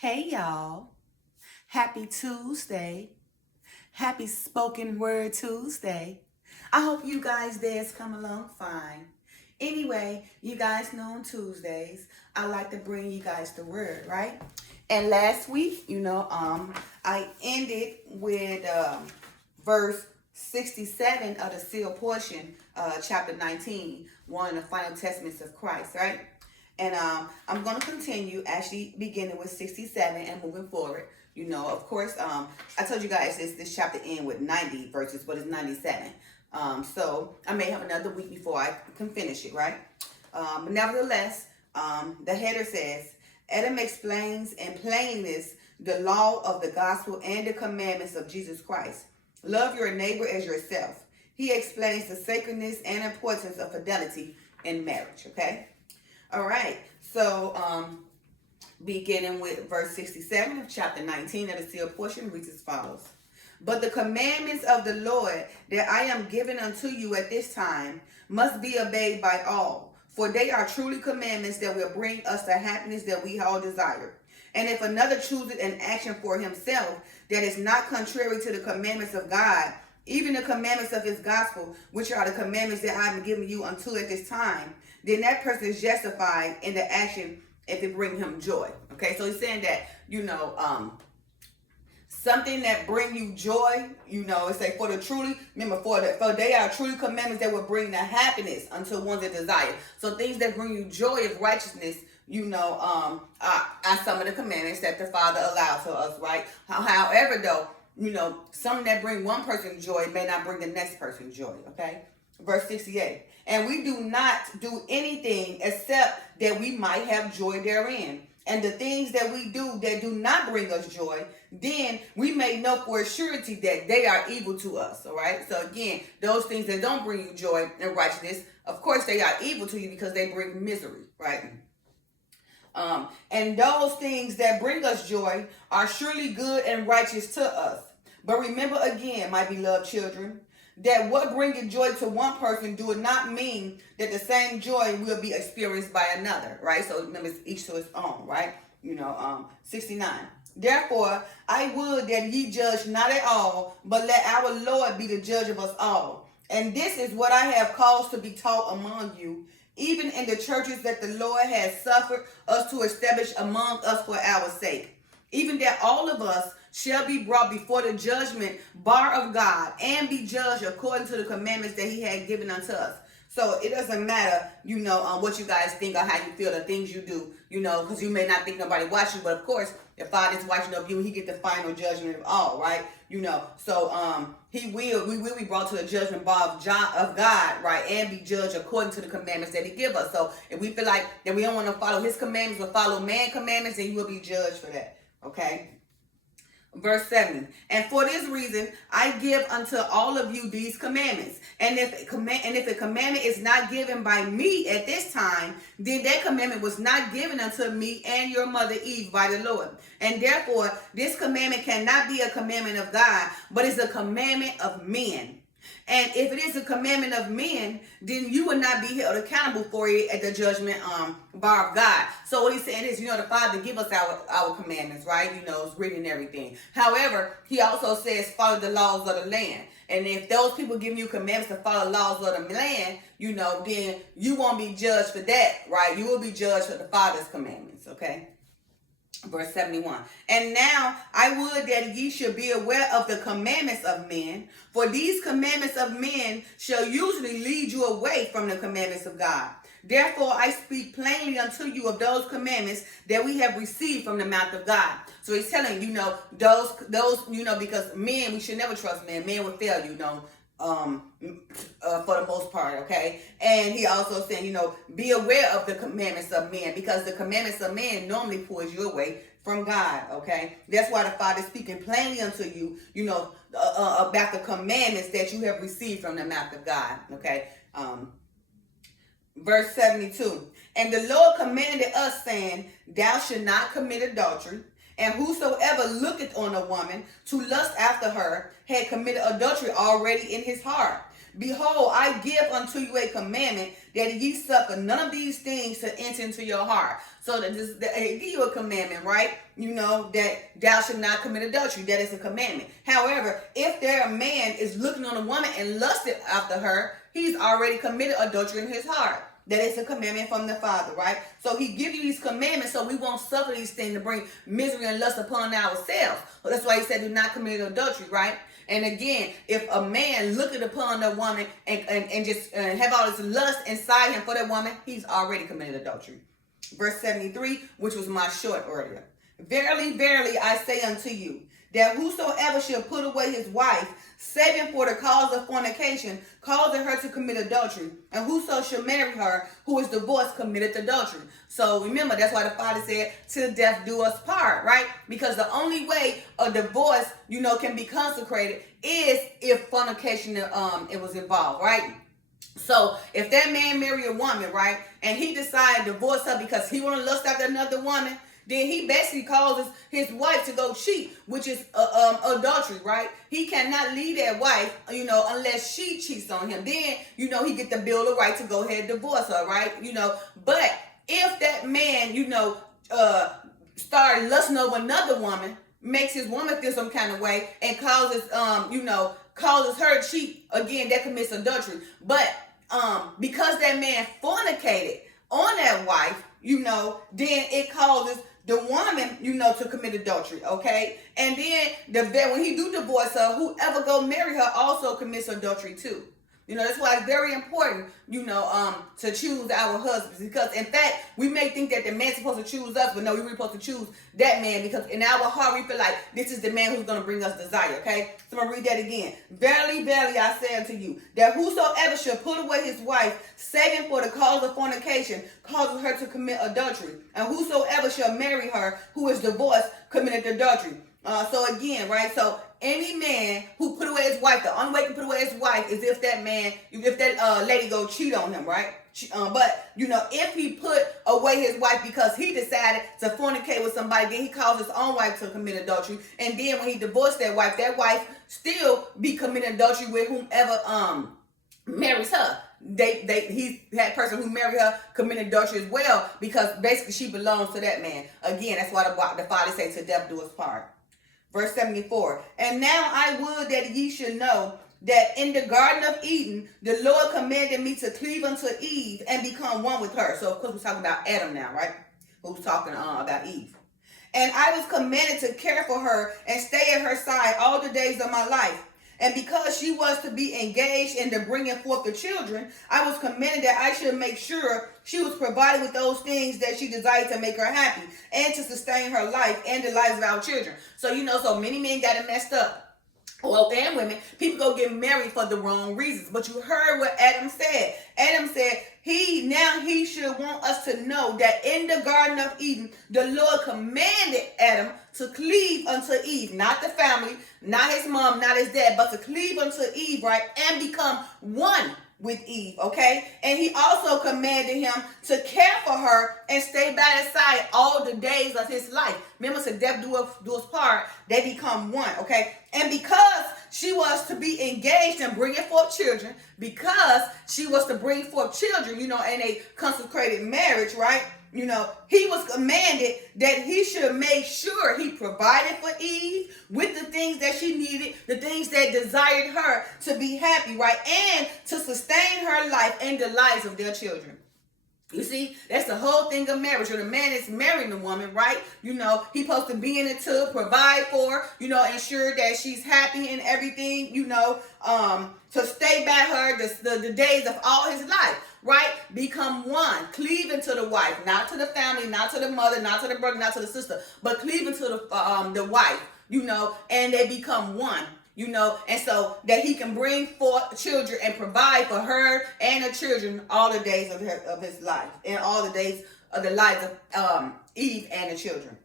Hey y'all, happy Tuesday, happy spoken word Tuesday. I hope you guys there's come along fine. Anyway, you guys know on Tuesdays, I like to bring you guys the word, right? And last week, I ended with verse 67 of the sealed portion, chapter 19, one of the final testaments of Christ, right? And I'm going to continue actually beginning with 67 and moving forward. Of course, I told you guys this chapter end with 90 verses, but it's 97. So I may have another week before I can finish it, right? But nevertheless, the header says, Adam explains in plainness the law of the gospel and the commandments of Jesus Christ. Love your neighbor as yourself. He explains the sacredness and importance of fidelity in marriage, okay? All right, so beginning with verse 67 of chapter 19 of the sealed portion reads as follows. But the commandments of the Lord that I am giving unto you at this time must be obeyed by all, for they are truly commandments that will bring us the happiness that we all desire. And if another chooses an action for himself that is not contrary to the commandments of God, even the commandments of his gospel, which are the commandments that I am giving you until at this time, then that person is justified in the action if it brings him joy. Okay, so he's saying that, something that bring you joy, it's like for the truly, remember, for they are truly commandments that will bring the happiness unto one's that desire. So things that bring you joy of righteousness, are some of the commandments that the Father allows for us, right? However, though, something that bring one person joy may not bring the next person joy, okay? Verse 68. And we do not do anything except that we might have joy therein. And the things that we do that do not bring us joy, then we may know for a surety that they are evil to us. All right. So again, those things that don't bring you joy and righteousness, of course, they are evil to you because they bring misery. Right. And those things that bring us joy are surely good and righteous to us. But remember again, my beloved children, that what bringeth joy to one person do not mean that the same joy will be experienced by another, right? So remember, it's each to his own, right? 69. Therefore, I would that ye judge not at all, but let our Lord be the judge of us all. And this is what I have caused to be taught among you, even in the churches that the Lord has suffered us to establish among us for our sake, even that all of us shall be brought before the judgment bar of God and be judged according to the commandments that he had given unto us. So it doesn't matter, what you guys think or how you feel, the things you do, because you may not think nobody watching, but of course, if Father's watching of you, he get the final judgment of all, right? So we will be brought to the judgment bar of God, right, and be judged according to the commandments that he give us. So if we feel like that we don't want to follow his commandments or follow man's commandments, then you will be judged for that, okay? Verse 70. And for this reason, I give unto all of you these commandments. And if a commandment is not given by me at this time, then that commandment was not given unto me and your mother Eve by the Lord. And therefore, this commandment cannot be a commandment of God, but it's a commandment of men. And if it is a commandment of men, then you will not be held accountable for it at the judgment bar of God. So what he's saying is, the Father give us our commandments, right? It's written and everything. However, he also says follow the laws of the land. And if those people give you commandments to follow laws of the land, then you won't be judged for that, right? You will be judged for the Father's commandments, okay? Verse 71. And now I would that ye should be aware of the commandments of men, for these commandments of men shall usually lead you away from the commandments of God. Therefore I speak plainly unto you of those commandments that we have received from the mouth of God. So he's telling those because men, we should never trust men. Men will fail for the most part, okay? And he also said, be aware of the commandments of men, because the commandments of men normally pulls you away from God, okay? That's why the Father is speaking plainly unto you, about the commandments that you have received from the mouth of God, okay? Verse 72. And the Lord commanded us, saying, thou shalt not commit adultery. And whosoever looketh on a woman to lust after her had committed adultery already in his heart. Behold, I give unto you a commandment that ye suffer none of these things to enter into your heart. So that give you a commandment, right? That thou should not commit adultery. That is a commandment. However, if there a man is looking on a woman and lusted after her, he's already committed adultery in his heart. That is a commandment from the Father, right? So he gives you these commandments so we won't suffer these things to bring misery and lust upon ourselves. Well, that's why he said do not commit adultery, right? And again, if a man looking upon a woman and just have all this lust inside him for that woman, he's already committed adultery. Verse 73, which was my short earlier. Verily, verily, I say unto you, that whosoever shall put away his wife, saving for the cause of fornication, causing her to commit adultery, and whoso shall marry her, who is divorced, committed adultery. So remember, that's why the Father said, till death do us part, right? Because the only way a divorce, can be consecrated is if fornication it was involved, right? So if that man marry a woman, right, and he decided to divorce her because he want to lust after another woman, then he basically causes his wife to go cheat, which is adultery, right? He cannot leave that wife, unless she cheats on him. Then, he get the bill of right to go ahead and divorce her, right? But if that man, start lusting over another woman, makes his woman feel some kind of way, and causes, causes her to cheat, again, that commits adultery. But because that man fornicated on that wife, then it causes the woman, to commit adultery, okay? And then when he do divorce her, whoever go marry her also commits adultery too. That's why it's very important, to choose our husbands. Because, in fact, we may think that the man's supposed to choose us, but no, we're really supposed to choose that man. Because in our heart, we feel like this is the man who's going to bring us desire, okay? So I'm going to read that again. Verily, verily, I say unto you, that whosoever shall put away his wife, saving for the cause of fornication, causes her to commit adultery. And whosoever shall marry her, who is divorced, committed adultery. So again, right? So any man who put away his wife, the only way he can put away his wife is if that lady go cheat on him, right? But if he put away his wife because he decided to fornicate with somebody, then he caused his own wife to commit adultery. And then when he divorced that wife still be committing adultery with whomever marries her. That person who married her committed adultery as well, because basically she belongs to that man. Again, that's why the Father says to death do us part. Verse 74. And now I would that ye should know that in the Garden of Eden, the Lord commanded me to cleave unto Eve and become one with her. So of course we're talking about Adam now, right? Who's talking about Eve. And I was commanded to care for her and stay at her side all the days of my life. And because she was to be engaged in the bringing forth the children, I was commanded that I should make sure she was provided with those things that she desired to make her happy and to sustain her life and the lives of our children. So, so many men got it messed up. Well, and women, people go get married for the wrong reasons. But you heard what Adam said. Adam said he should want us to know that in the Garden of Eden, the Lord commanded Adam to cleave unto Eve, not the family, not his mom, not his dad, but to cleave unto Eve, right, and become one with Eve, okay? And he also commanded him to care for her and stay by his side all the days of his life. Remember, to death do us part, they become one, okay? And because she was to be engaged in bringing forth children, because she was to bring forth children, in a consecrated marriage, right? He was commanded that he should make sure he provided for Eve with the things that she needed, the things that desired her to be happy, right? And to sustain her life and the lives of their children. You see, that's the whole thing of marriage. When the man is marrying the woman, right? He's supposed to be in it to provide for, ensure that she's happy and everything, to stay by her the days of all his life, right? Become one, cleaving to the wife, not to the family, not to the mother, not to the brother, not to the sister, but cleaving to the wife, and they become one. And so that he can bring forth children and provide for her and her children all the days of his life and all the days of the lives of Eve and the children.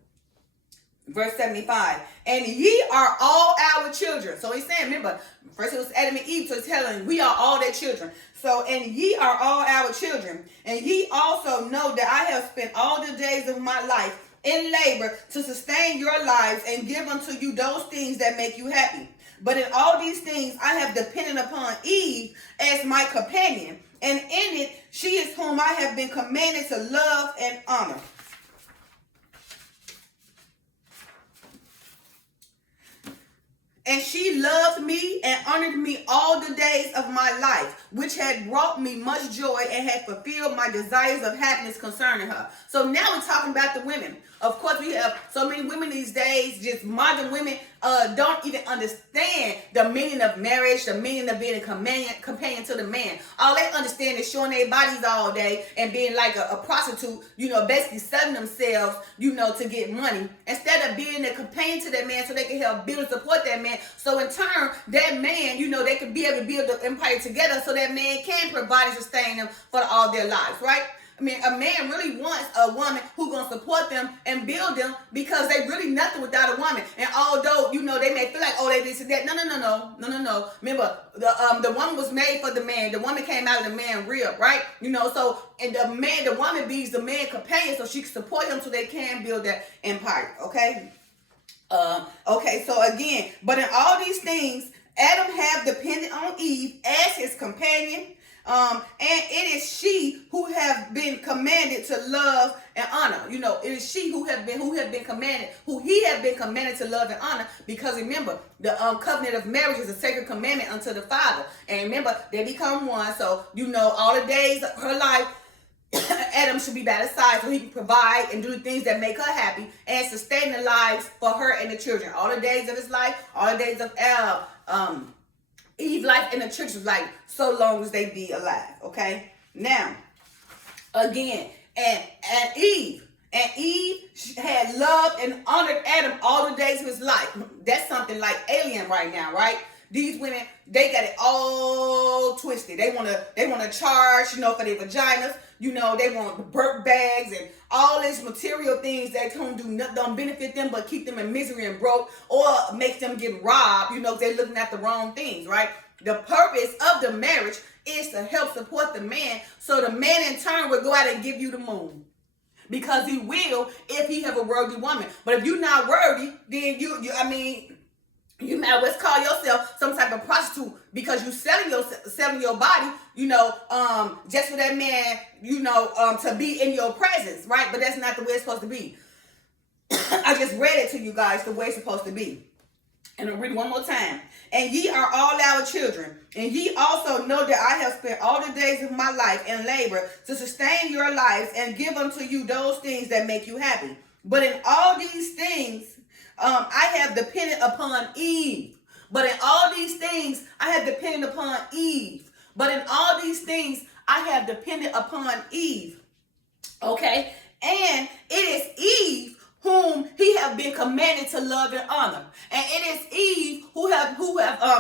Verse 75, and ye are all our children. So he's saying, remember, first it was Adam and Eve, so he's telling we are all their children. So, and ye are all our children. And ye also know that I have spent all the days of my life in labor to sustain your lives and give unto you those things that make you happy. But in all these things, I have depended upon Eve as my companion. And in it, she is whom I have been commanded to love and honor. And she loved me and honored me all the days of my life, which had brought me much joy and had fulfilled my desires of happiness concerning her. So now we're talking about the women. Of course, we have so many women these days, just modern women, don't even understand the meaning of marriage, the meaning of being a companion to the man. All they understand is showing their bodies all day and being like a prostitute, basically selling themselves, to get money, instead of being a companion to that man so they can help build and support that man. So in turn, that man, they can be able to build the empire together so that man can provide and sustain them for all their lives, right? I mean, a man really wants a woman who's going to support them and build them, because they really nothing without a woman. And although, they may feel like, oh, they this and that. No. Remember, the woman was made for the man. The woman came out of the man rib, right? So, and the woman be the man companion so she can support him so they can build that empire, okay? Okay, so again, but in all these things, Adam have depended on Eve as his companion. And it is she who have been commanded to love and honor. It is she who he have been commanded to love and honor, because remember, the covenant of marriage is a sacred commandment unto the Father. And remember, they become one. So, all the days of her life, Adam should be by the side so he can provide and do the things that make her happy and sustain the lives for her and the children. All the days of his life, all the days of Eve's life and the children's life, so long as they be alive. Okay. Now, again, and Eve had loved and honored Adam all the days of his life. That's something like alien right now, right? These women, they got it all twisted. They wanna charge, for their vaginas. They want birth bags and all these material things that don't benefit them but keep them in misery and broke, or make them get robbed, if they're looking at the wrong things, right? The purpose of the marriage is to help support the man, so the man in turn will go out and give you the moon. Because he will if he have a worthy woman. But if you're not worthy, then you might as well call yourself some type of prostitute, because you selling your body, just for that man, to be in your presence, right? But that's not the way it's supposed to be. I just read it to you guys the way it's supposed to be. And I'll read it one more time. And ye are all our children, and ye also know that I have spent all the days of my life in labor to sustain your lives and give unto you those things that make you happy. But in all these things, I have depended upon Eve. But in all these things, I have depended upon Eve. But in all these things, I have depended upon Eve. Okay? And it is Eve whom he have been commanded to love and honor. And it is Eve who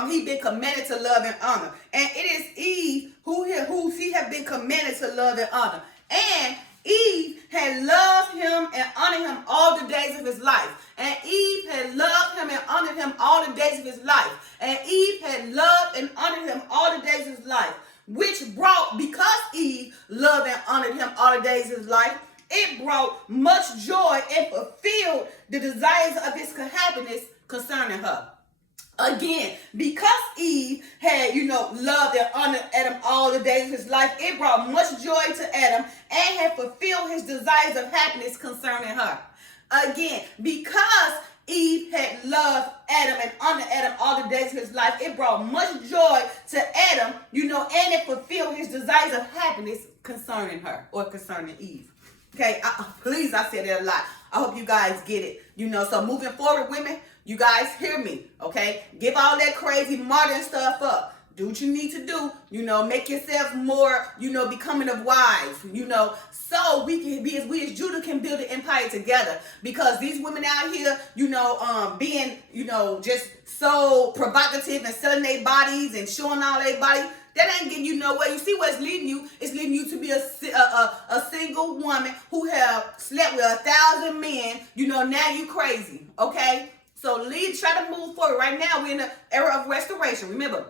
he been commanded to love and honor. And it is Eve who he have been commanded to love and honor. And Eve had loved him and honored him all the days of his life. And Eve had loved him and honored him all the days of his life. And Eve had loved and honored him all the days of his life. Which brought, because Eve loved and honored him all the days of his life, it brought much joy and fulfilled the desires of his happiness concerning her. Again, because Eve had, loved and honored Adam all the days of his life, it brought much joy to Adam and had fulfilled his desires of happiness concerning her. Again, because Eve had loved Adam and honored Adam all the days of his life, it brought much joy to Adam, and it fulfilled his desires of happiness concerning her, or concerning Eve. Okay, please, I said that a lot. I hope you guys get it. So moving forward, women, you guys hear me, okay? Give all that crazy modern stuff up. Do what you need to do, make yourself more, becoming of wives, so we as Judah can build an empire together. Because these women out here, being, just so provocative and selling their bodies and showing all their body, that ain't getting you nowhere. You see what's leading you? It's leading you to be a single woman who have slept with 1,000 men. Now you crazy, okay? So try to move forward. Right now, we're in the era of restoration. Remember,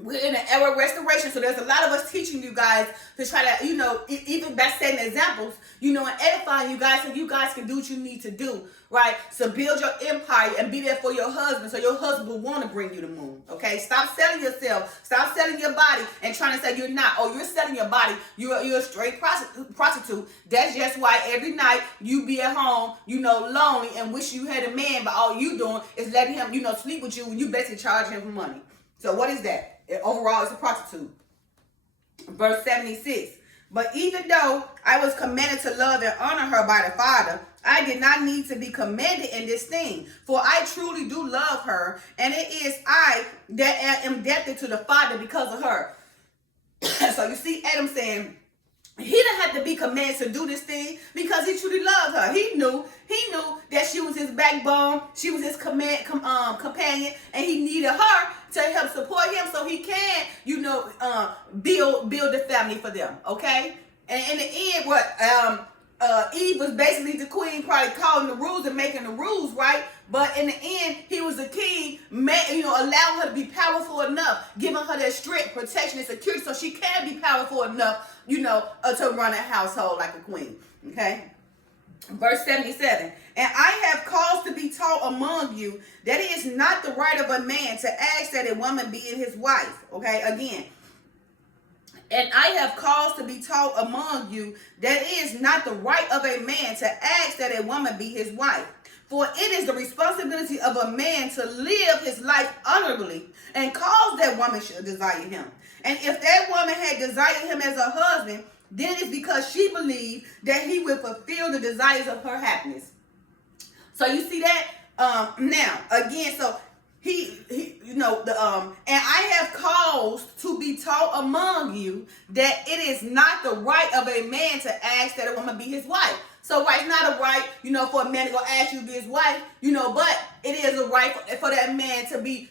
We're in an era of restoration, so there's a lot of us teaching you guys to try to, even by setting examples, and edifying you guys so you guys can do what you need to do, right? So build your empire and be there for your husband so your husband will want to bring you the moon, okay? Stop selling yourself. Stop selling your body and trying to say you're not. Oh, you're selling your body. You're a straight prostitute. That's just why every night you be at home, lonely and wish you had a man, but all you doing is letting him, sleep with you and you basically charge him for money. So what is that? Overall, it's a prostitute. Verse 76. But even though I was commanded to love and honor her by the Father, I did not need to be commanded in this thing. For I truly do love her, and it is I that am indebted to the Father because of her. So you see Adam saying, he didn't have to be commanded to do this thing because he truly loved her. He knew that she was his backbone, she was his companion, and he needed her to help support him so he can, build the family for them. Okay, and in the end, what Eve was basically the queen, probably calling the rules and making the rules, right? But in the end, he was the king, allowing her to be powerful enough, giving her that strength, protection, and security so she can be powerful enough, to run a household like a queen. Okay? Verse 77. And I have caused to be taught among you that it is not the right of a man to ask that a woman be his wife. Okay? Again. And I have caused to be taught among you that it is not the right of a man to ask that a woman be his wife. For it is the responsibility of a man to live his life honorably and cause that woman should desire him. And if that woman had desired him as a husband, then it's because she believed that he would fulfill the desires of her happiness. So you see that? Now, again, so and I have caused to be taught among you that it is not the right of a man to ask that a woman be his wife. So it's not a right, for a man to go ask you to be his wife, but it is a right for that man to be,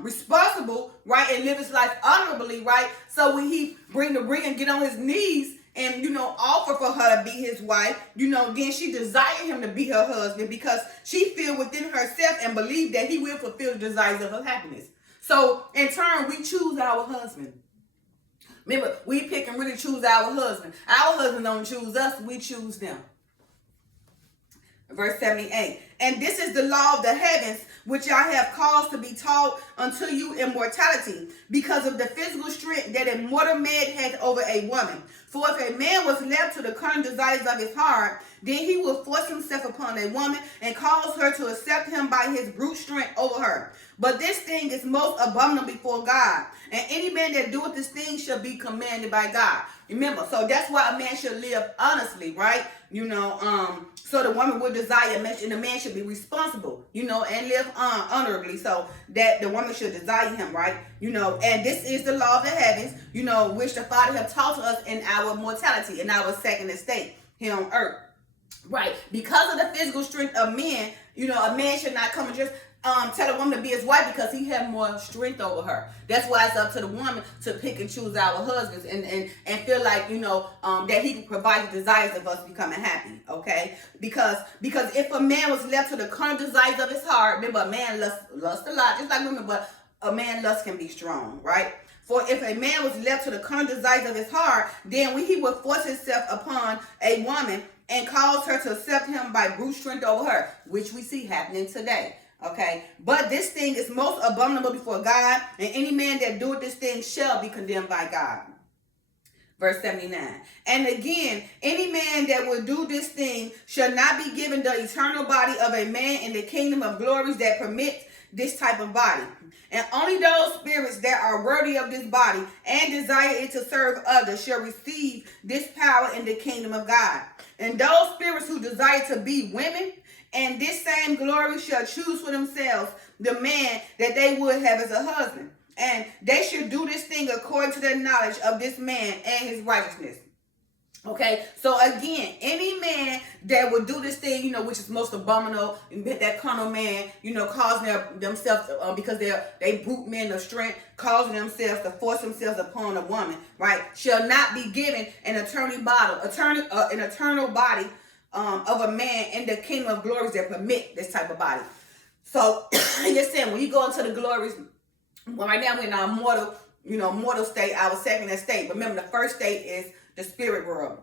responsible, right, and live his life honorably, right? So when he bring the ring and get on his knees and, offer for her to be his wife, then she desire him to be her husband because she feel within herself and believe that he will fulfill the desires of her happiness. So in turn, we choose our husband. Remember, we pick and really choose our husband. Our husband don't choose us, we choose them. Verse 78. And this is the law of the heavens, which I have caused to be taught unto you in mortality, because of the physical strength that a mortal man hath over a woman. For if a man was left to the carnal desires of his heart, then he will force himself upon a woman and cause her to accept him by his brute strength over her. But this thing is most abominable before God. And any man that doeth this thing shall be commanded by God. Remember, so that's why a man should live honestly, right? So the woman would desire, and the man should be responsible, and live honorably, so that the woman should desire him, right? And this is the law of the heavens, which the Father have taught us in our mortality, in our second estate here on earth, right? Because of the physical strength of men, a man should not come and just tell a woman to be his wife because he have more strength over her. That's why it's up to the woman to pick and choose our husbands and feel like, that he can provide the desires of us becoming happy, okay? Because if a man was left to the carnal desires of his heart, remember, a man lust a lot, just like women, but a man lust can be strong, right? For if a man was left to the carnal desires of his heart, then he would force himself upon a woman and cause her to accept him by brute strength over her, which we see happening today. Okay, but this thing is most abominable before God, and any man that doeth this thing shall be condemned by God. Verse 79. And again, any man that will do this thing shall not be given the eternal body of a man in the kingdom of glories that permit this type of body. And only those spirits that are worthy of this body and desire it to serve others shall receive this power in the kingdom of God. And those spirits who desire to be women, and this same glory shall choose for themselves the man that they would have as a husband. And they should do this thing according to their knowledge of this man and his righteousness. Okay, so again, any man that would do this thing, which is most abominable, that carnal man, causing themselves, because they brute men of strength, causing themselves to force themselves upon a woman, right, shall not be given an eternal body of a man in the kingdom of glories that permit this type of body. So you're saying when you go into the glories Well, right now we're in our mortal state, our second estate. But remember, the first state is the spirit world.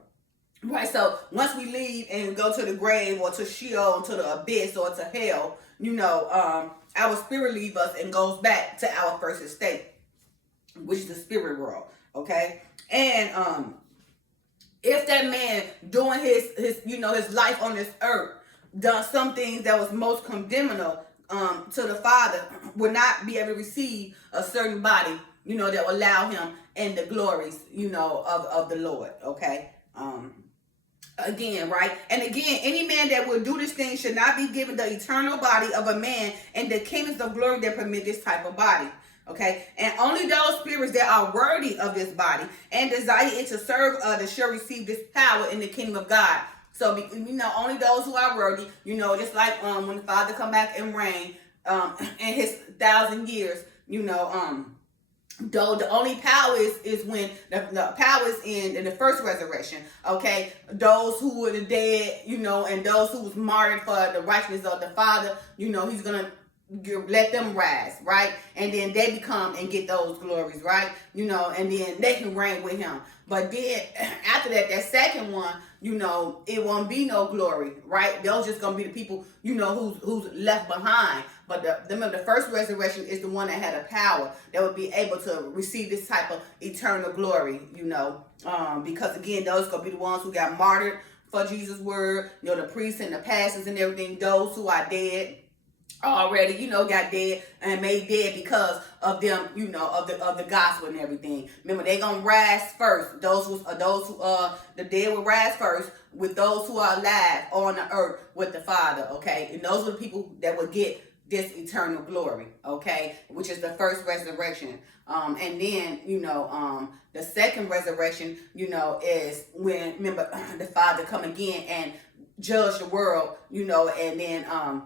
Right, so once we leave and go to the grave or to Sheol, to the abyss or to hell, our spirit leaves us and goes back to our first estate, which is the spirit world. Okay, and if that man doing his life on this earth done some things that was most condemnable to the Father, would not be able to receive a certain body, that will allow him in the glories, of the Lord. Okay. Again, right? And again, any man that will do this thing should not be given the eternal body of a man and the kingdoms of glory that permit this type of body. Okay? And only those spirits that are worthy of this body and desire it to serve others shall receive this power in the kingdom of God. So, only those who are worthy, just like when the Father come back and reign in his 1,000 years, though the only power is when the power is in the first resurrection. Okay, those who were the dead, and those who was martyred for the righteousness of the Father, he's gonna let them rise, right? And then they become and get those glories, right? And then they can reign with him. But then after that second one, it won't be no glory, right? Those just gonna be the people, who's left behind. But the first resurrection is the one that had a power that would be able to receive this type of eternal glory, because again, those gonna be the ones who got martyred for Jesus' word, the priests and the pastors and everything, those who are dead already, got dead and made dead because of them, of the gospel and everything. Remember, they gonna rise first. Those who the dead will rise first with those who are alive on the earth with the Father. Okay, and those are the people that will get this eternal glory. Okay, which is the first resurrection. And then the second resurrection, is when, remember, the Father come again and judge the world, and then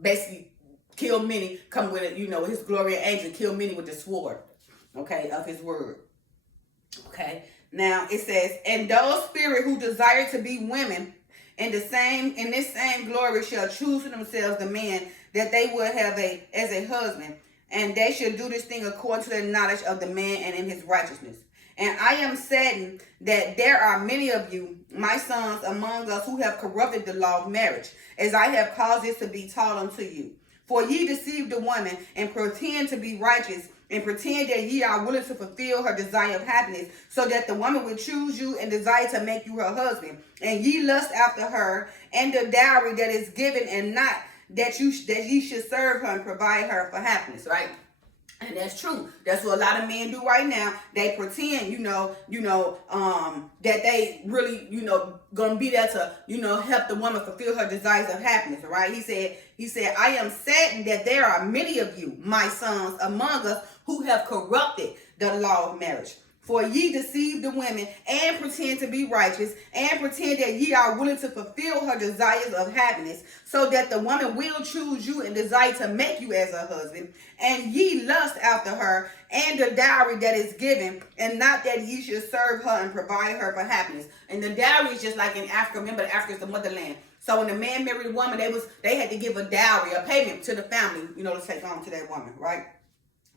basically kill many, come with it, his glory and angel, kill many with the sword, okay, of his word. Okay, now it says, and those spirits who desire to be women in this same glory shall choose for themselves the man that they will have as a husband, and they shall do this thing according to the knowledge of the man and in his righteousness. And I am saddened that there are many of you, my sons, among us who have corrupted the law of marriage, as I have caused it to be taught unto you. For ye deceive the woman, and pretend to be righteous, and pretend that ye are willing to fulfill her desire of happiness, so that the woman will choose you and desire to make you her husband. And ye lust after her, and the dowry that is given, and not that ye should serve her and provide her for happiness, right? And that's true. That's what a lot of men do right now. They pretend, that they really, gonna be there to, help the woman fulfill her desires of happiness, right? He said, I am saddened that there are many of you, my sons, among us who have corrupted the law of marriage. For ye deceive the women and pretend to be righteous, and pretend that ye are willing to fulfill her desires of happiness, so that the woman will choose you and desire to make you as her husband. And ye lust after her and the dowry that is given, and not that ye should serve her and provide her for happiness. And the dowry is just like in Africa. Remember, Africa is the motherland. So when the man married a woman, they had to give a dowry, a payment to the family, to take on to that woman, right?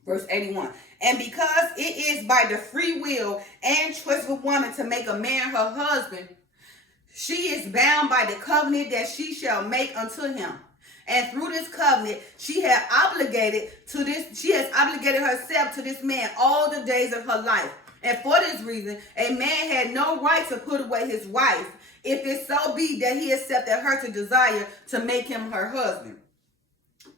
Verse 81. And because it is by the free will and choice of a woman to make a man her husband, she is bound by the covenant that she shall make unto him. And through this covenant, she has obligated herself to this man all the days of her life. And for this reason, a man had no right to put away his wife, if it so be that he accepted her to desire to make him her husband.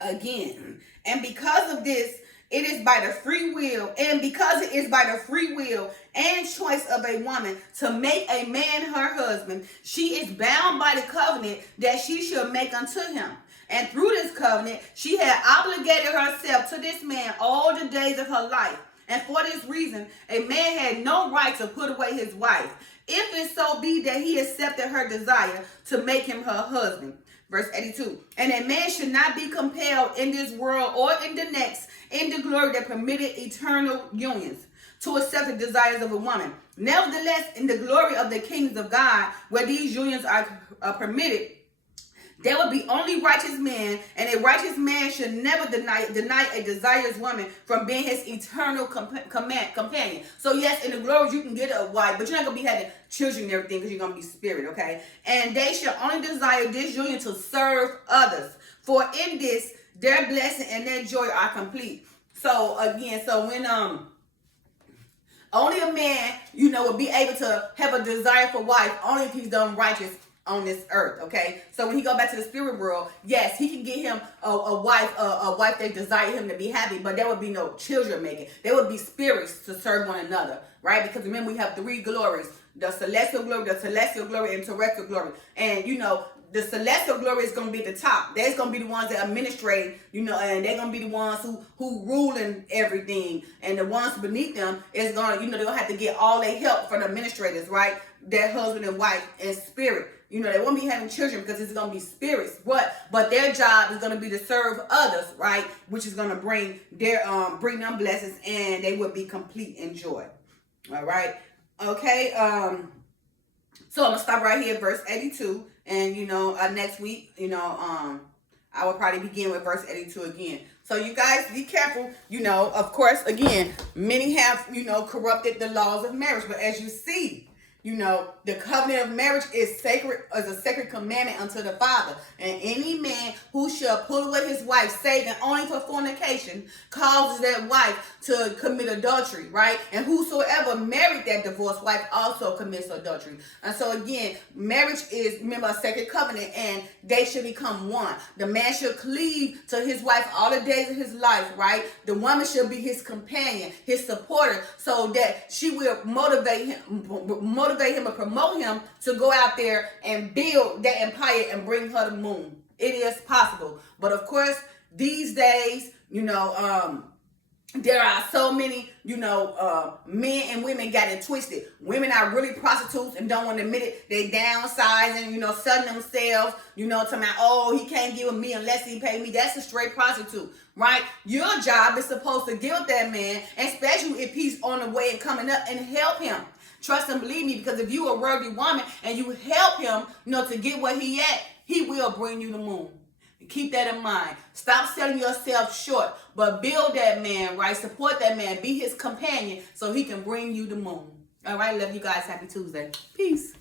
Again, and because of this, it is by the free will, and because it is by the free will and choice of a woman to make a man her husband, she is bound by the covenant that she shall make unto him. And through this covenant, she had obligated herself to this man all the days of her life. And for this reason, a man had no right to put away his wife, if it so be that he accepted her desire to make him her husband. Verse 82. And a man should not be compelled in this world or in the next, in the glory that permitted eternal unions, to accept the desires of a woman. Nevertheless, in the glory of the kingdoms of God, where these unions are permitted, There will be only righteous men, and a righteous man should never deny a desirous woman from being his eternal companion. So yes, in the glories you can get a wife, but you're not going to be having children and everything because you're going to be spirit, okay? And they shall only desire this union to serve others. For in this, their blessing and their joy are complete. So again, so when only a man, will be able to have a desire for wife only if he's done righteous on this earth, okay? So when he go back to the spirit world, yes, he can get him a wife that desire him to be happy, but there would be no children making. There would be spirits to serve one another, right? Because remember, we have 3 glories: the celestial glory, and terrestrial glory. And the celestial glory is going to be at the top. They're going to be the ones that administrate, and they're going to be the ones who ruling everything. And the ones beneath them is going to, they're going to have to get all their help from the administrators, right? Their husband and wife and spirit. They won't be having children because it's going to be spirits. But their job is going to be to serve others, right? Which is going to bring them blessings, and they will be complete in joy. All right. Okay. So I'm going to stop right here, verse 82. And, next week, I will probably begin with verse 82 again. So you guys be careful. Of course, again, many have, corrupted the laws of marriage. But as you see, the covenant of marriage is sacred, as a sacred commandment unto the Father. And any man who shall pull away his wife, saving only for fornication, causes that wife to commit adultery, right? And whosoever married that divorced wife also commits adultery. And so again, marriage is, remember, a sacred covenant, and they should become one. The man should cleave to his wife all the days of his life, right? The woman should be his companion, his supporter, so that she will motivate him and promote him to go out there and build that empire and bring her the moon. It is possible. But of course, these days, there are so many, men and women got it twisted. Women are really prostitutes and don't want to admit it. They downsizing, selling themselves, talking about, oh, he can't give me unless he pay me. That's a straight prostitute, right? Your job is supposed to give that man, especially if he's on the way and coming up, and help him. Trust and believe me, because if you a worthy woman and you help him, to get where he at, he will bring you the moon. Keep that in mind. Stop selling yourself short, but build that man, right? Support that man. Be his companion so he can bring you the moon. All right, love you guys. Happy Tuesday. Peace.